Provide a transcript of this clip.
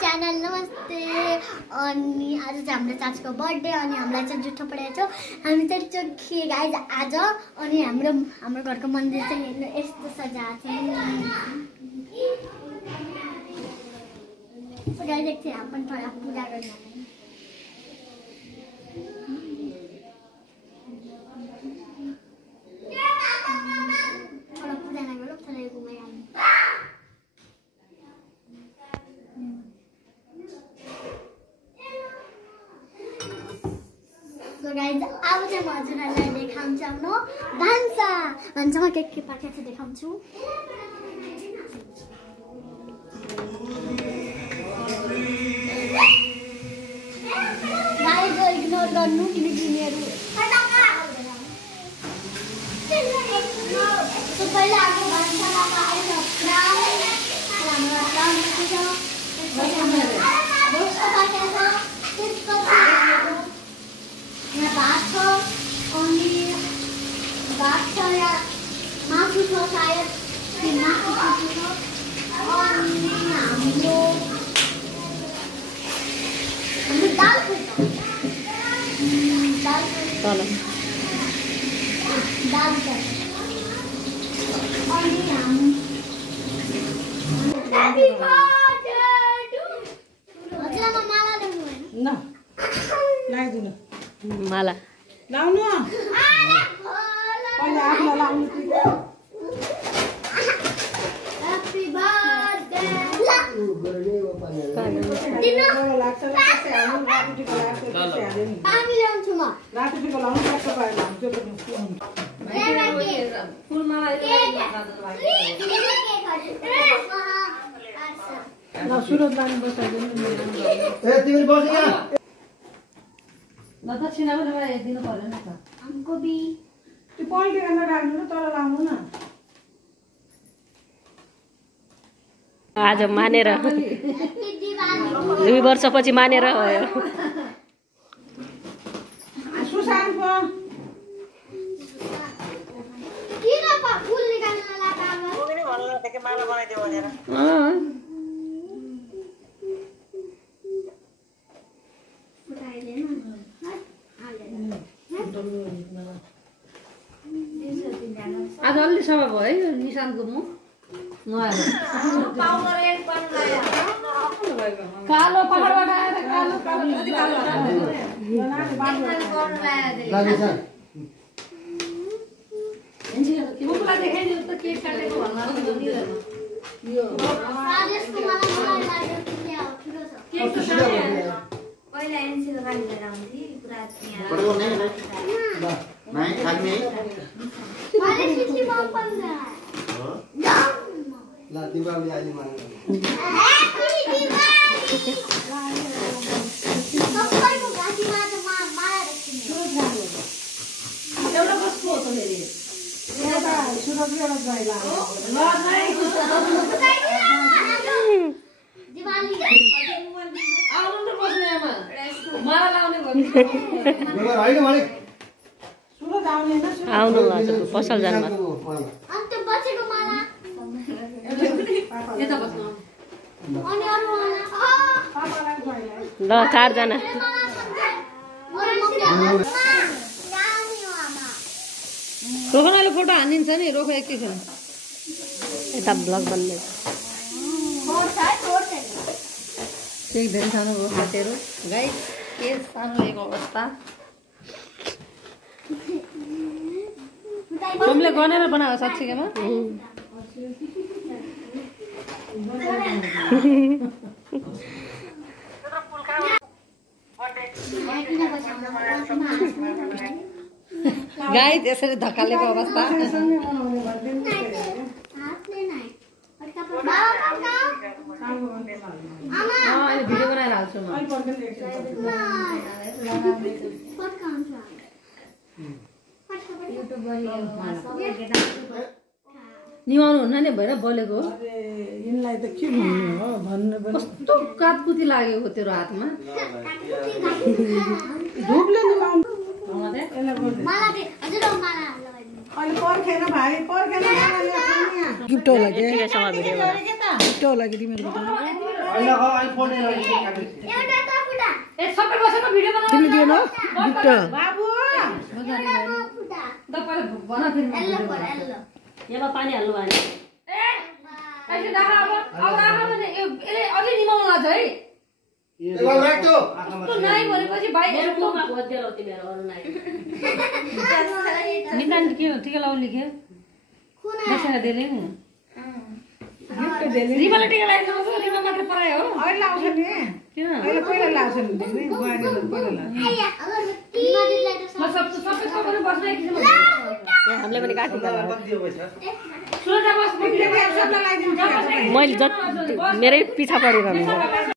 Channel नमस्ते। अनि आज चाहिँ हाम्रो चाचीको बर्थडे अनि हामीलाई चाहिँ जुठो पढाएको छ। हामी चाहिँ चोखी गाइज आज अनि हाम्रो घरको मन्दिर चाहिँ हेर्नु यस्तो सजाएको छ। गाइज एकछिन हामी पनि थोडा पूजा गर्न गाइज अब चाहिँ म हजुरहरूलाई देखाउँछु आफ्नो भान्सामा के पाकेको छ देखाउँछु। गाइज इग्नोर गर्नु किनकि तिनीहरू पहिला आफ्नो भान्सामा पाकेको भात छ अनि भात छ या मासु छ सायद मासु छ अनि हाम्रो दाल छ अनि हजुरआमा माला ल्याउनु भएन न ल्याइदिनु माला लाउनु पहिला आफ्नो लाउनु ह्यापी बर्थडे पानी ल्याउँछु म रातिको लाउनु सक्छ पाएन त्यो ल सुरत लानु बसाइदिनु ए तिमी बस यहाँ ल दक्षिणा पनि मलाई दिनु पर्यो नि त गोबी त्यो पल्टी गर्न राख्नु न तल लाउनु न आज मानेर 2 वर्षपछि मानेर भयो सुशान्तको किन फुल निकाल्न लाटामा पनि भन्नु न के माला बनाइदियो भनेर आज अलि सभा भयो है निशान्तको मुख कालो पहाडबाट आएर कालो मुखलाई देखाइदिनु त केक काटेको भन्नु राजेशको मलाई लाग्यो ठुलो छ केक त पहिला एनसीको गाडी लिएर आउँथे पुरा त्यहाँ नाही खाने मैले सिटी बम पनि ला दिवाली आली मान्नु ह्यापी दिवाली सबैको घाँटीमा त माला राख्दिनु एउटा कस्तो हो त फेरि एउटा सुरत एउटा गइला ल दिवाली आउनु त बस्ने आमा माला लाउने भन्नु हैन मालिक सुरत आउने न आउनु आज पसल जानु अन्त बचेको माला यता बस्नु अनि अरु माला पापालाई गइला ल 4 जना रोखनाले फोटो हानिन्छ नि रोख एकैछिन यता ब्लग बन्दै केक धेरै सानो हो काटेर गाइस के सानो भएको अवस्था तुमले गनेर बनाएको साँच्चीमा गाइस यसरी धक्कालेको अवस्था भिडियो बनाएर हाल्छु म निमाउनु हुन्न नि भएर बोलेको यिनलाई त के भन्नु हो भन्नु पनि कस्तो काटकुती लागेको तेरो हातमा धुपले निमाउनु माला पर्खेन भाइ पर्खेन गिफ्ट होला के गिफ्ट होला कि तिमीहरूको एउटा त फुटा ए सबै बसेको भिडियो बनाउनु तिमीले दिएन गिफ्ट बाबु एउटा त फुटा दपले भन फेरि एल्लो पर एल्लो यसमा पानी हाल्नु भएन ए अहिले राखा अब राखा भने यसले अझै निमाउनु लाग्छ है एकबार राख त्यो यस्तो नाइ भनेपछि भाइ मेरो यस्तो मुखमा खोज्दै लाउ तिमीहरू अरू नाइ नितान के टिका लाउनु लेख्यो खुना बसेर देले नि गिफ्ट देले रिमाले टिका लगाइदिनु छ रिमा मात्र परायो हो अहिले लाउँछ नि किन अहिले पहिला लाउँछ नि तिमी बुहारीले पहिला लाउँछ आया अगरबत्ती मादिलाई त म सब सबै सबैले बस्न एकछिन हामीले पनि काटी दियो पैसा सुरजा बस सबलाई लगाइदिन्छ मैले मेरै पिछा परिरहनु